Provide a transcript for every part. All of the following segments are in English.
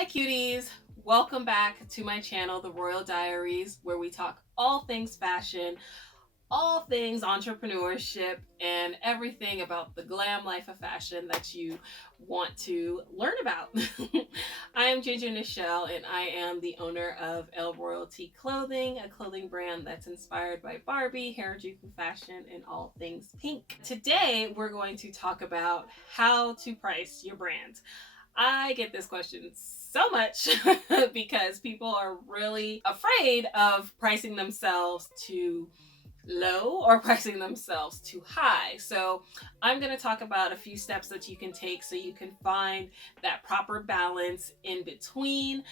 Hi cuties, welcome back to my channel, The Royal Diaries, where we talk all things fashion, all things entrepreneurship, and everything about the glam life of fashion that you want to learn about. I am Ginger Nichelle, and I am the owner of Elle Royalty Clothing, a clothing brand that's inspired by Barbie, Harajuku fashion, and all things pink. Today, we're going to talk about how to price your brand. I get this question so much because people are really afraid of pricing themselves too low or pricing themselves too high. So I'm going to talk about a few steps that you can take so you can find that proper balance in between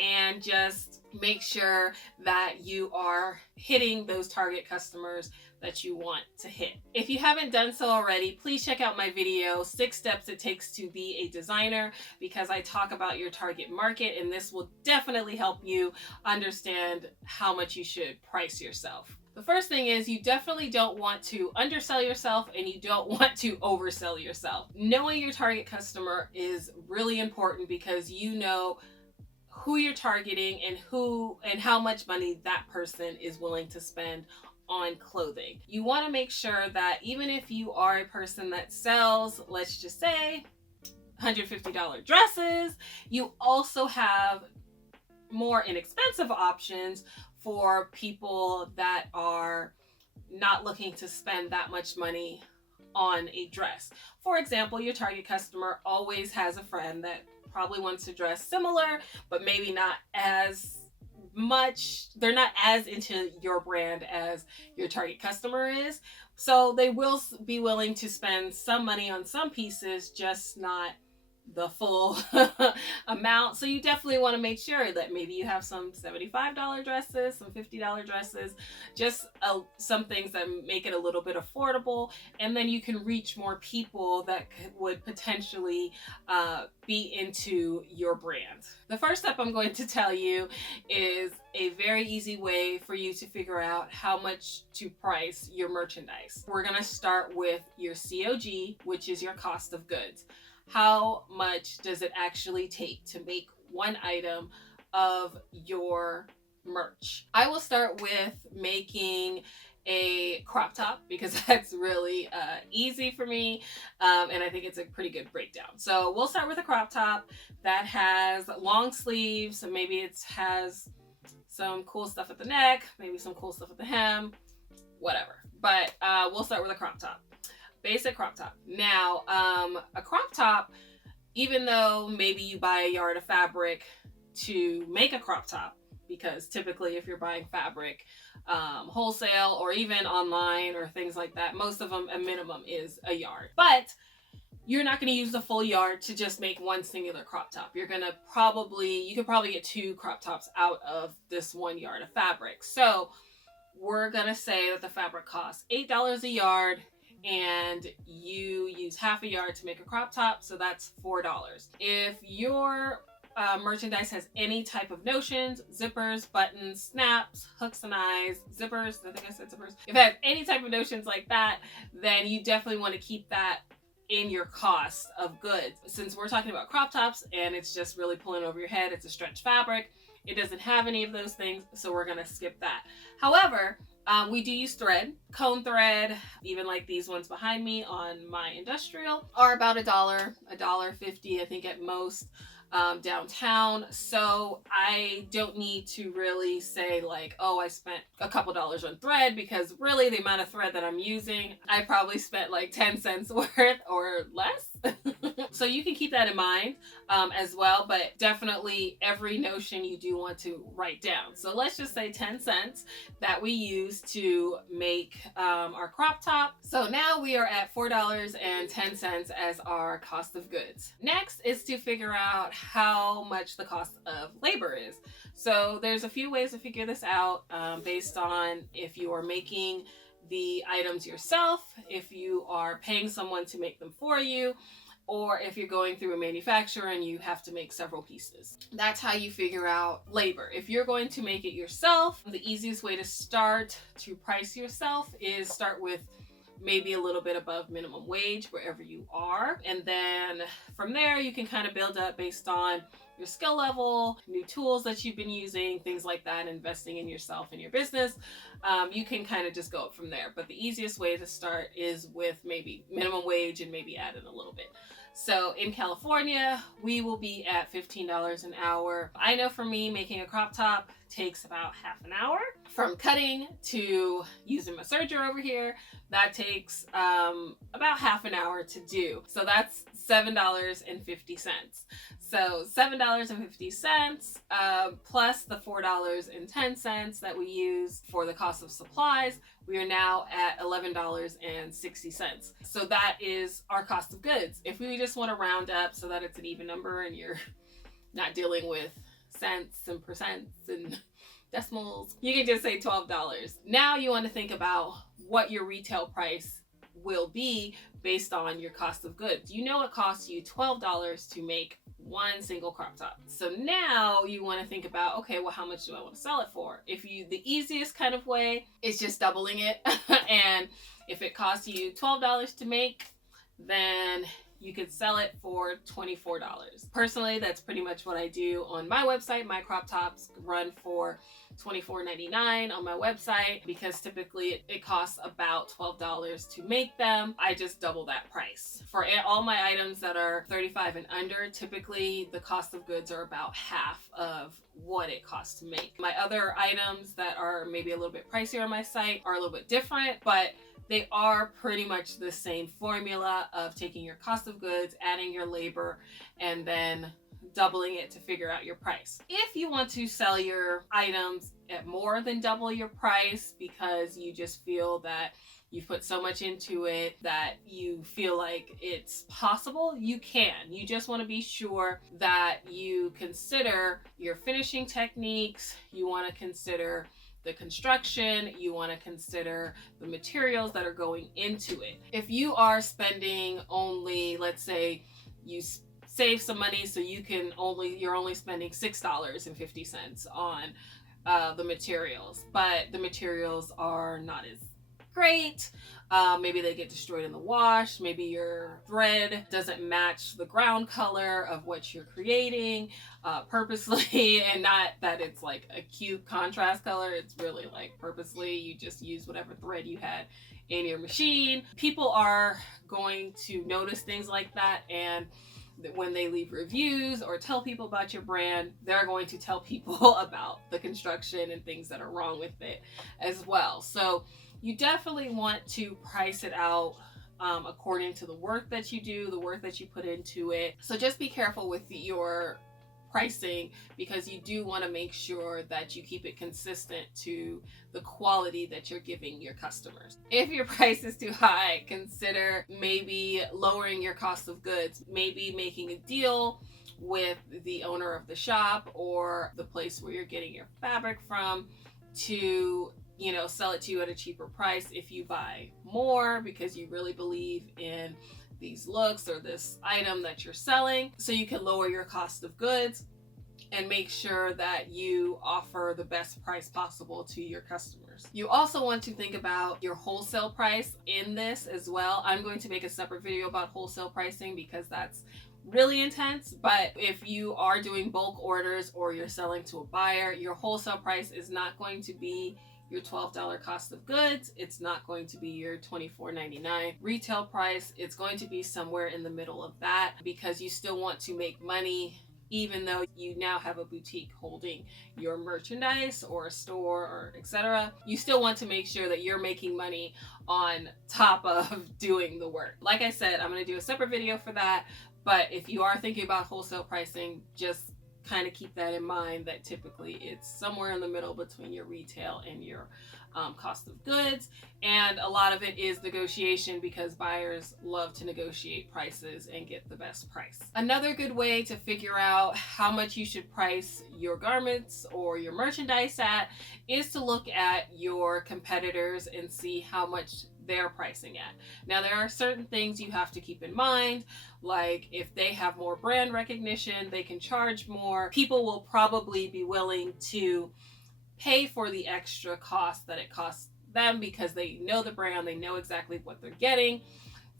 and just make sure that you are hitting those target customers that you want to hit. If you haven't done so already, please check out my video, 6 steps it takes to be a designer, because I talk about your target market, and this will definitely help you understand how much you should price yourself. The first thing is you definitely don't want to undersell yourself and you don't want to oversell yourself. Knowing your target customer is really important because you know who you're targeting and how much money that person is willing to spend on clothing. You want to make sure that even if you are a person that sells, let's just say, $150 dresses, you also have more inexpensive options for people that are not looking to spend that much money on a dress. For example, your target customer always has a friend that probably wants to dress similar, but maybe not as much. They're not as into your brand as your target customer is. So they will be willing to spend some money on some pieces, just not the full amount. So you definitely want to make sure that maybe you have some $75 dresses, some $50 dresses, just some things that make it a little bit affordable, and then you can reach more people that would potentially be into your brand. The first step I'm going to tell you is a very easy way for you to figure out how much to price your merchandise. We're going to start with your COG, which is your cost of goods. How much does it actually take to make one item of your merch? I will start with making a crop top because that's really easy for me, and I think it's a pretty good breakdown. So we'll start with a crop top that has long sleeves, so maybe it has some cool stuff at the neck, maybe some cool stuff at the hem, whatever. But we'll start with a crop top. Basic crop top. Now, a crop top, even though maybe you buy a yard of fabric to make a crop top, because typically if you're buying fabric wholesale or even online or things like that, most of them, a minimum is a yard. But you're not going to use the full yard to just make one singular crop top. You could probably get 2 crop tops out of this 1 yard of fabric. So we're going to say that the fabric costs $8 a yard, and you use half a yard to make a crop top, so that's $4. If your merchandise has any type of notions, zippers, buttons, snaps, hooks and eyes, zippers, I think I said zippers. If it has any type of notions like that, then you definitely want to keep that in your cost of goods. Since we're talking about crop tops and it's just really pulling over your head, it's a stretch fabric, it doesn't have any of those things, so we're gonna skip that. However, we do use thread, cone thread, even like these ones behind me on my industrial are about $1.50, I think at most, downtown. So I don't need to really say like, oh, I spent a couple dollars on thread, because really the amount of thread that I'm using, I probably spent like 10 cents worth or less. So you can keep that in mind as well, but definitely every notion you do want to write down. So let's just say 10 cents that we use to make our crop top. So now we are at $4.10 as our cost of goods. Next is to figure out how much the cost of labor is. So there's a few ways to figure this out based on if you are making the items yourself, if you are paying someone to make them for you, or if you're going through a manufacturer and you have to make several pieces. That's how you figure out labor. If you're going to make it yourself, the easiest way to start to price yourself is start with maybe a little bit above minimum wage wherever you are. And then from there, you can kind of build up based on your skill level, new tools that you've been using, things like that, investing in yourself and your business, you can kind of just go up from there. But the easiest way to start is with maybe minimum wage and maybe add in a little bit. So in California, we will be at $15 an hour. I know for me, making a crop top takes about half an hour. From cutting to using my serger over here, that takes about half an hour to do. So that's $7.50. So $7.50 plus the $4.10 that we use for the cost of supplies, we are now at $11.60. So that is our cost of goods. If we just want to round up so that it's an even number and you're not dealing with cents and percents and decimals, you can just say $12. Now you want to think about what your retail price will be based on your cost of goods. You know it costs you $12 to make one single crop top. So now you want to think about, okay, well, how much do I want to sell it for? The easiest kind of way is just doubling it. And if it costs you $12 to make, then you could sell it for $24. Personally, that's pretty much what I do on my website. My crop tops run for $24.99 on my website because typically it costs about $12 to make them. I just double that price. For all my items that are 35 and under, typically the cost of goods are about half of what it costs to make. My other items that are maybe a little bit pricier on my site are a little bit different, but they are pretty much the same formula of taking your cost of goods, adding your labor, and then doubling it to figure out your price. If you want to sell your items at more than double your price because you just feel that you've put so much into it that you feel like it's possible, you can. You just want to be sure that you consider your finishing techniques, you want to consider the construction, you want to consider the materials that are going into it. If you are spending only, let's say you save some money so you're only spending $6.50 on the materials, but the materials are not as great. Maybe they get destroyed in the wash. Maybe your thread doesn't match the ground color of what you're creating purposely, and not that it's like a cute contrast color. It's really like purposely you just use whatever thread you had in your machine. People are going to notice things like that, and when they leave reviews or tell people about your brand, they're going to tell people about the construction and things that are wrong with it as well. So you definitely want to price it out according to the work that you do, the work that you put into it. So just be careful with your pricing because you do want to make sure that you keep it consistent to the quality that you're giving your customers. If your price is too high, consider maybe lowering your cost of goods, maybe making a deal with the owner of the shop or the place where you're getting your fabric from to sell it to you at a cheaper price if you buy more because you really believe in these looks or this item that you're selling, so you can lower your cost of goods and make sure that you offer the best price possible to your customers. You also want to think about your wholesale price in this as well. I'm going to make a separate video about wholesale pricing because that's really intense, but if you are doing bulk orders or you're selling to a buyer, your wholesale price is not going to be your $12 cost of goods. It's not going to be your $24.99 retail price. It's going to be somewhere in the middle of that because you still want to make money even though you now have a boutique holding your merchandise or a store or etc. You still want to make sure that you're making money on top of doing the work. Like I said, I'm going to do a separate video for that, but if you are thinking about wholesale pricing, just kind of keep that in mind that typically it's somewhere in the middle between your retail and your cost of goods, and a lot of it is negotiation because buyers love to negotiate prices and get the best price. Another good way to figure out how much you should price your garments or your merchandise at is to look at your competitors and see how much they're pricing at. Now, there are certain things you have to keep in mind, like if they have more brand recognition, they can charge more. People will probably be willing to pay for the extra cost that it costs them because they know the brand, they know exactly what they're getting,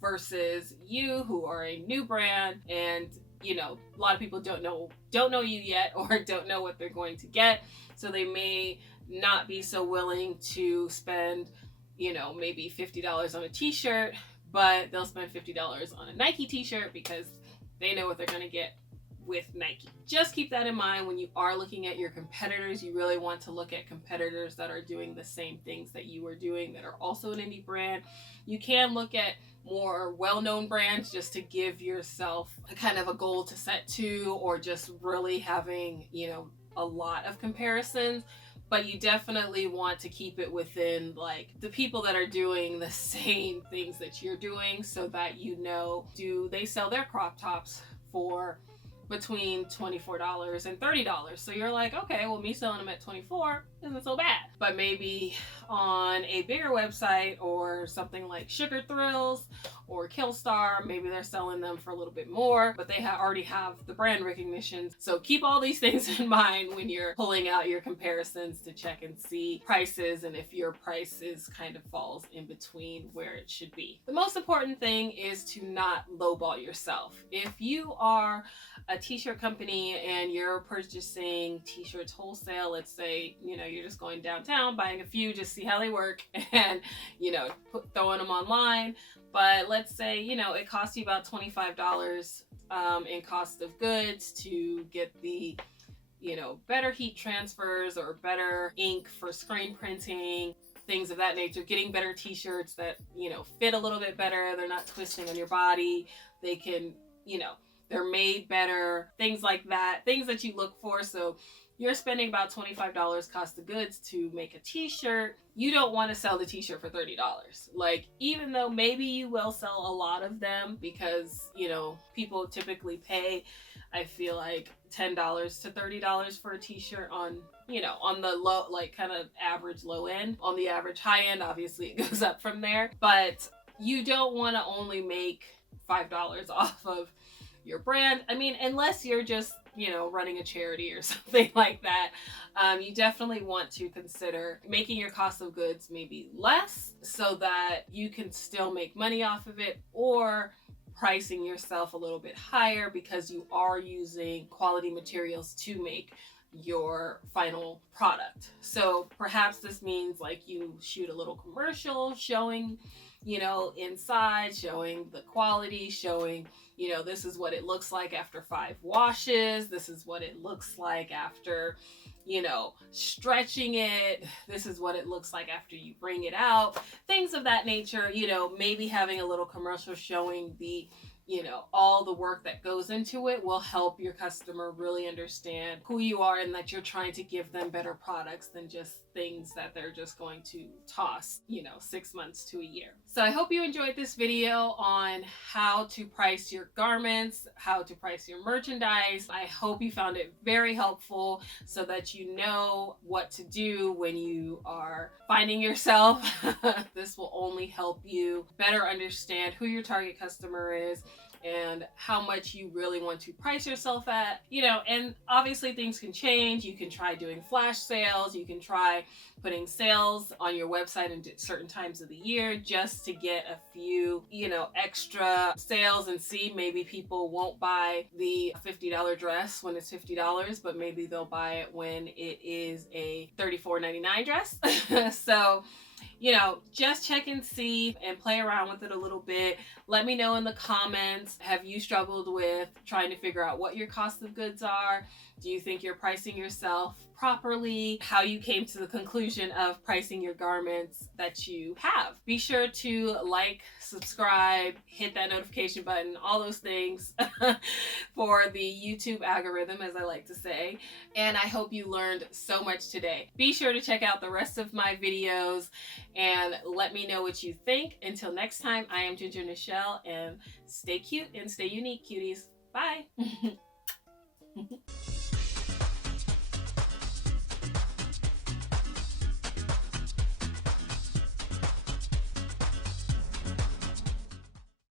versus you who are a new brand and a lot of people don't know you yet, or don't know what they're going to get, so they may not be so willing to spend, maybe $50 on a t-shirt, but they'll spend $50 on a Nike t-shirt because they know what they're going to get with Nike. Just keep that in mind when you are looking at your competitors. You really want to look at competitors that are doing the same things that you are doing, that are also an indie brand. You can look at more well-known brands just to give yourself a kind of a goal to set to, or just really having, a lot of comparisons. But you definitely want to keep it within like the people that are doing the same things that you're doing, so that do they sell their crop tops for between $24 and $30? So you're like, okay, well, me selling them at $24 isn't so bad. But maybe on a bigger website, or something like Sugar Thrills or Killstar, maybe they're selling them for a little bit more, but they already have the brand recognition. So keep all these things in mind when you're pulling out your comparisons to check and see prices, and if your prices kind of falls in between where it should be. The most important thing is to not lowball yourself. If you are a t-shirt company and you're purchasing t-shirts wholesale, let's say, you're just going downtown, buying a few, just see how they work, and, throwing them online. But let's say, it costs you about $25 in cost of goods to get the, better heat transfers, or better ink for screen printing, things of that nature, getting better t-shirts that, fit a little bit better. They're not twisting on your body. They can, they're made better, things like that, things that you look for. So you're spending about $25 cost of goods to make a t-shirt. You don't want to sell the t-shirt for $30. Like, even though maybe you will sell a lot of them, because, people typically pay, I feel like, $10 to $30 for a t-shirt on, on the low, like kind of average low end. On the average high end, obviously it goes up from there. But you don't want to only make $5 off of your brand. I mean, unless you're just, running a charity or something like that, you definitely want to consider making your cost of goods maybe less, so that you can still make money off of it, or pricing yourself a little bit higher because you are using quality materials to make your final product. So perhaps this means like you shoot a little commercial showing, inside, showing the quality, showing, this is what it looks like after 5 washes. This is what it looks like after, stretching it. This is what it looks like after you bring it out. Things of that nature, maybe having a little commercial showing the, all the work that goes into it will help your customer really understand who you are, and that you're trying to give them better products than just things that they're just going to toss, 6 months to a year. So I hope you enjoyed this video on how to price your garments, how to price your merchandise. I hope you found it very helpful, so that you know what to do when you are finding yourself. This will only help you better understand who your target customer is, and how much you really want to price yourself at, and obviously things can change. You can try doing flash sales. You can try putting sales on your website at certain times of the year, just to get a few, extra sales, and see, maybe people won't buy the $50 dress when it's $50, but maybe they'll buy it when it is a $34.99 dress. So, just check and see, and play around with it a little bit. Let me know in the comments, have you struggled with trying to figure out what your cost of goods are? Do you think you're pricing yourself properly? How you came to the conclusion of pricing your garments that you have? Be sure to like, subscribe, hit that notification button, all those things for the YouTube algorithm, as I like to say. And I hope you learned so much today. Be sure to check out the rest of my videos and let me know what you think. Until next time, I am Ginger Nichelle, and stay cute and stay unique, cuties. Bye.